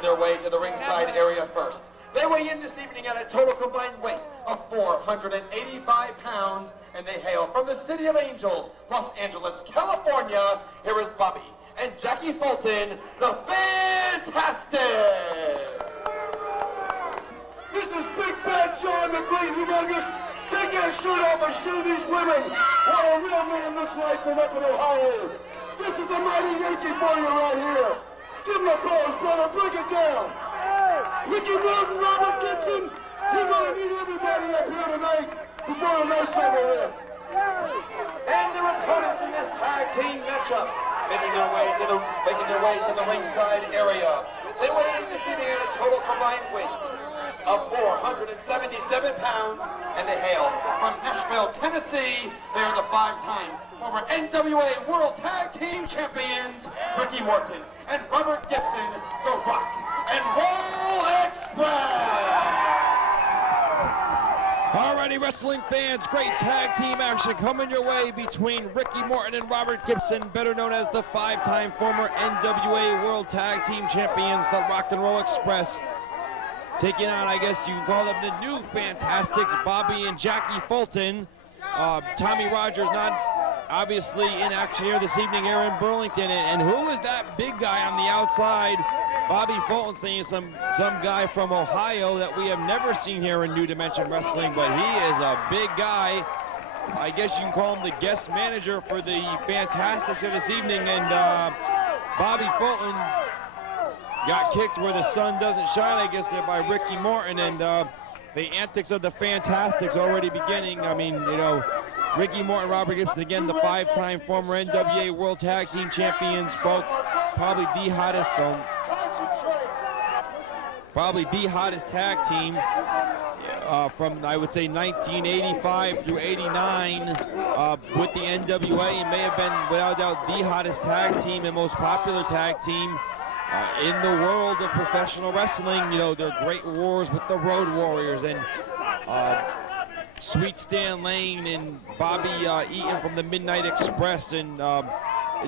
making their way to the ringside area first. They weigh in this evening at a total combined weight of 485 pounds, and they hail from the City of Angels, Los Angeles, California. Here is Bobby and Jackie Fulton, the Fantastic! This is Big Bad John, the Great Humongous. Take that shirt off and show these women what a real man looks like from up in Ohio. This is the mighty Yankee for you right here. Give him a pose, brother. Break it down. Ricky Morton, Robert Gibson, you're going to need everybody up here tonight before the night's over with. And their opponents in this tag team matchup, making their way to the ringside area. They weigh in this evening at a total combined weight of 477 pounds, and they hail from Nashville, Tennessee. They are the 5-time former NWA World Tag Team Champions, Ricky Morton and Robert Gibson, the Rock and Roll Express. Alrighty, wrestling fans, great tag team action coming your way between Ricky Morton and Robert Gibson, better known as the 5-time former NWA World Tag Team Champions, the Rock and Roll Express. Taking on, I guess you can call them the new Fantastics, Bobby and Jackie Fulton. Tommy Rogers not obviously in action here this evening here in Burlington. And who is that big guy on the outside? Bobby Fulton's thinking some guy from Ohio that we have never seen here in New Dimension Wrestling, but he is a big guy. I guess you can call him the guest manager for the Fantastics here this evening. And Bobby Fulton got kicked where the sun doesn't shine, I guess, there by Ricky Morton, and the antics of the Fantastics already beginning. I mean, you know, Ricky Morton, Robert Gibson, again, the 5-time former NWA World Tag Team Champions, folks. Probably the hottest tag team from, I would say, 1985 through 89 with the NWA. It may have been, without doubt, the hottest tag team and most popular tag team in the world of professional wrestling. You know, their great wars with the Road Warriors and Sweet Stan Lane and Bobby Eaton from the Midnight Express, and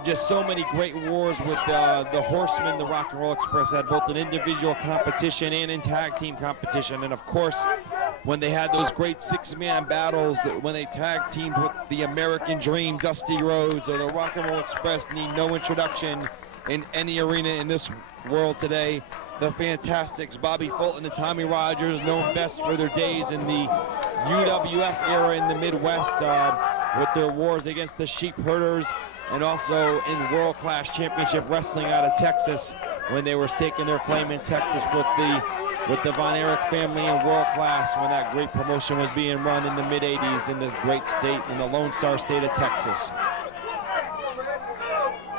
just so many great wars with the Horsemen. The Rock and Roll Express had both an individual competition and in tag team competition, and of course when they had those great 6-man battles when they tag teamed with the American Dream, Dusty Rhodes. So the Rock and Roll Express need no introduction in any arena in this world today. The Fantastics, Bobby Fulton and Tommy Rogers, known best for their days in the UWF era in the Midwest with their wars against the Sheep Herders, and also in World Class Championship Wrestling out of Texas when they were staking their claim in Texas with the Von Erich family in World Class when that great promotion was being run in the mid-'80s in the great state, in the Lone Star state of Texas.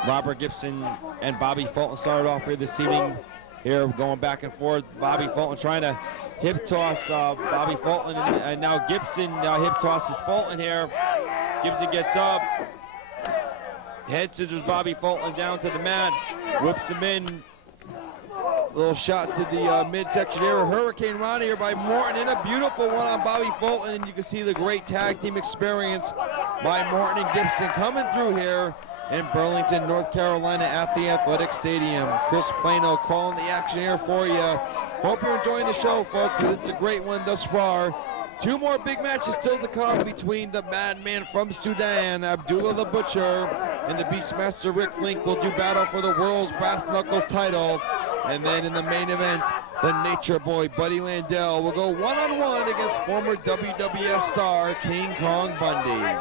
Robert Gibson and Bobby Fulton started off here this evening. Here going back and forth. Bobby Fulton trying to hip toss Bobby Fulton, and now Gibson hip tosses Fulton here. Gibson gets up. Head scissors Bobby Fulton down to the mat. Whips him in. Little shot to the midsection here. A Hurricane Rana here by Morton, and a beautiful one on Bobby Fulton. And you can see the great tag team experience by Morton and Gibson coming through here in Burlington, North Carolina at the Athletic Stadium. Chris Plano calling the action here for you. Hope you're enjoying the show, folks. It's a great one thus far. 2 more big matches still to come between the Madman from Sudan, Abdullah the Butcher, and the Beastmaster Rick Link will do battle for the World's Brass Knuckles title. And then in the main event, the Nature Boy, Buddy Landell, will go one-on-one against former WWF star King Kong Bundy.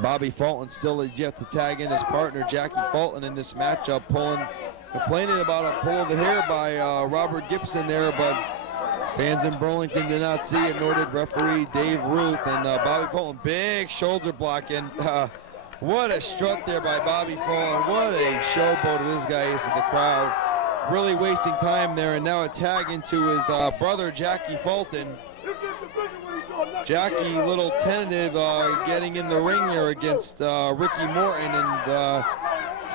Bobby Fulton still is yet to tag in his partner Jackie Fulton in this matchup, complaining about a pull of the hair by Robert Gibson there, but fans in Burlington did not see it, nor did referee Dave Ruth. And Bobby Fulton, big shoulder block, and what a strut there by Bobby Fulton. What a showboat this guy is to the crowd. Really wasting time there, and now a tag into his brother Jackie Fulton. Jackie, a little tentative getting in the ring here against Ricky Morton, and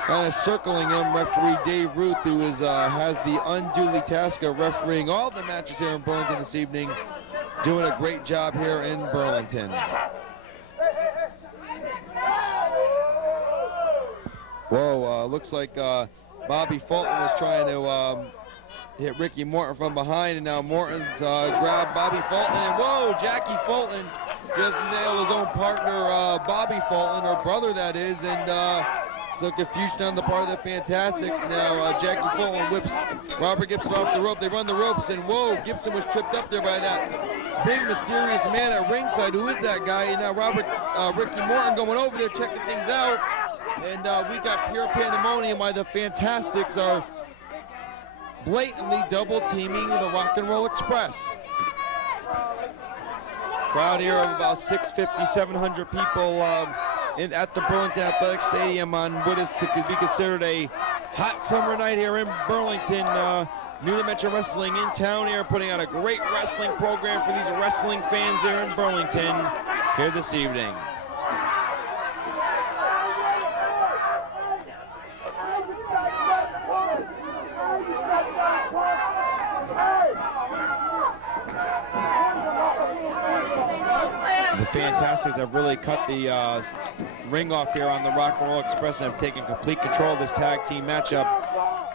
kind of circling him. Referee Dave Ruth, who has the unduly task of refereeing all the matches here in Burlington this evening, doing a great job here in Burlington. Whoa, looks like Bobby Fulton was trying to hit Ricky Morton from behind, and now Morton's grabbed Bobby Fulton, and whoa, Jackie Fulton just nailed his own partner, Bobby Fulton, or brother that is, and some confusion on the part of the Fantastics. Now Jackie Fulton whips Robert Gibson off the rope. They run the ropes, and whoa, Gibson was tripped up there by that big mysterious man at ringside. Who is that guy? And now Ricky Morton going over there checking things out, and we got pure pandemonium while the Fantastics are blatantly double teaming the Rock and Roll Express. Crowd here of about 650, 700 people at the Burlington Athletic Stadium on what is to be considered a hot summer night here in Burlington. New Dimension Wrestling in town here, putting on a great wrestling program for these wrestling fans here in Burlington here this evening. The Fantastics have really cut the ring off here on the Rock and Roll Express and have taken complete control of this tag team matchup.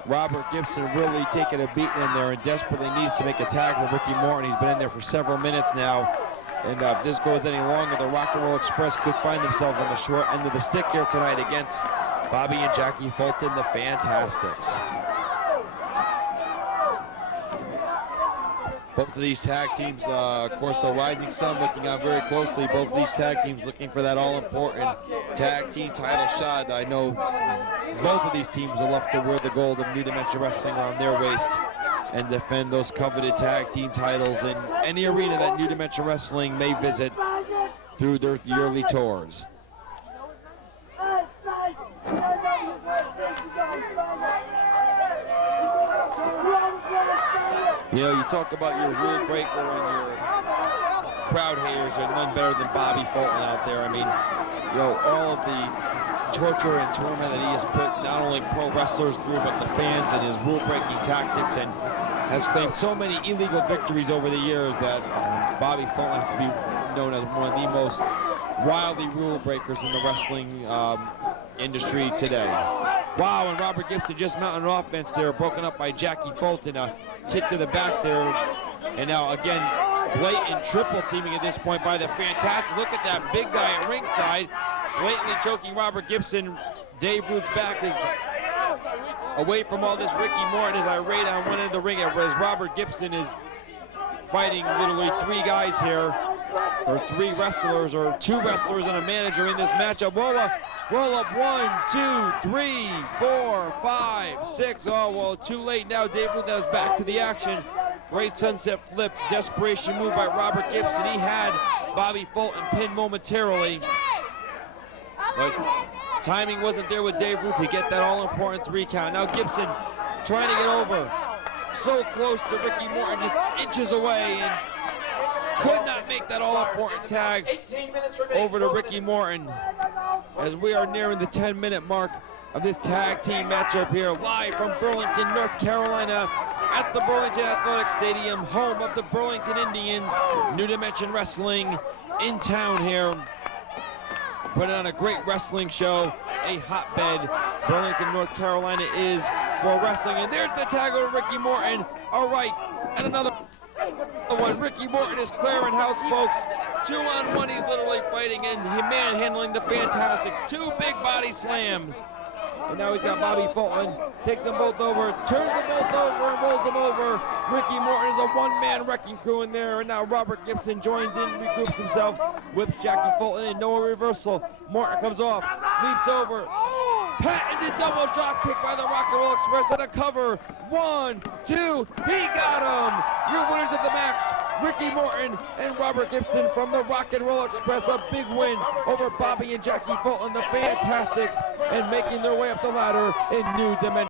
Robert Gibson really taking a beating in there and desperately needs to make a tag with Ricky Morton. He's been in there for several minutes now. And if this goes any longer, the Rock and Roll Express could find themselves on the short end of the stick here tonight against Bobby and Jackie Fulton, the Fantastics. Both of these tag teams, of course, the Rising Sun looking on very closely. Both of these tag teams looking for that all-important tag team title shot. I know both of these teams will love to wear the gold of New Dimension Wrestling around their waist and defend those coveted tag team titles in any arena that New Dimension Wrestling may visit through their yearly tours. You know, you talk about your rule breaker and your crowd haters, and none better than Bobby Fulton out there. I mean, you know, all of the torture and torment that he has put not only pro wrestlers through, but the fans and his rule-breaking tactics, and has claimed so many illegal victories over the years that Bobby Fulton has to be known as one of the most wildly rule breakers in the wrestling industry today. Wow, and Robert Gibson just mounting an offense there, broken up by Jackie Fulton. A kick to the back there, and now again, blatant triple teaming at this point by the Fantastic. Look at that big guy at ringside, blatantly choking Robert Gibson. Dave Ruth's back is away from all this. Ricky Morton is irate on one end of the ring, whereas Robert Gibson is fighting literally three guys here, or three wrestlers, or two wrestlers and a manager in this matchup. Roll up 1, 2, 3, 4, 5, 6. Oh, well, too late now. Dave Ruth is back to the action. Great sunset flip, desperation move by Robert Gibson. He had Bobby Fulton pinned momentarily, but timing wasn't there with Dave Ruth to get that all-important 3 count. Now Gibson trying to get over, so close to Ricky Morton, just inches away, and could not make that all-important tag over to Ricky Morton, as we are nearing the 10-minute mark of this tag team matchup here, live from Burlington, North Carolina, at the Burlington Athletic Stadium, home of the Burlington Indians. New Dimension Wrestling in town here, putting on a great wrestling show, a hotbed. Burlington, North Carolina is for wrestling, and there's the tag over Ricky Morton. All right, and another one. Ricky Morton is clearing house, folks. 2-on-1, he's literally fighting and manhandling the Fantastics. 2 big body slams. And now he's got Bobby Fulton, takes them both over, turns them both over, and rolls them over. Ricky Morton is a one-man wrecking crew in there, and now Robert Gibson joins in, regroups himself, whips Jackie Fulton in, no reversal. Morton comes off, leaps over, patented double drop kick by the Rock and Roll Express and a cover. 1, 2, he got him! Your winners of the match, Ricky Morton and Robert Gibson from the Rock and Roll Express. A big win over Bobby and Jackie Fulton, the Fantastics, and making their way up the ladder in New Dimension.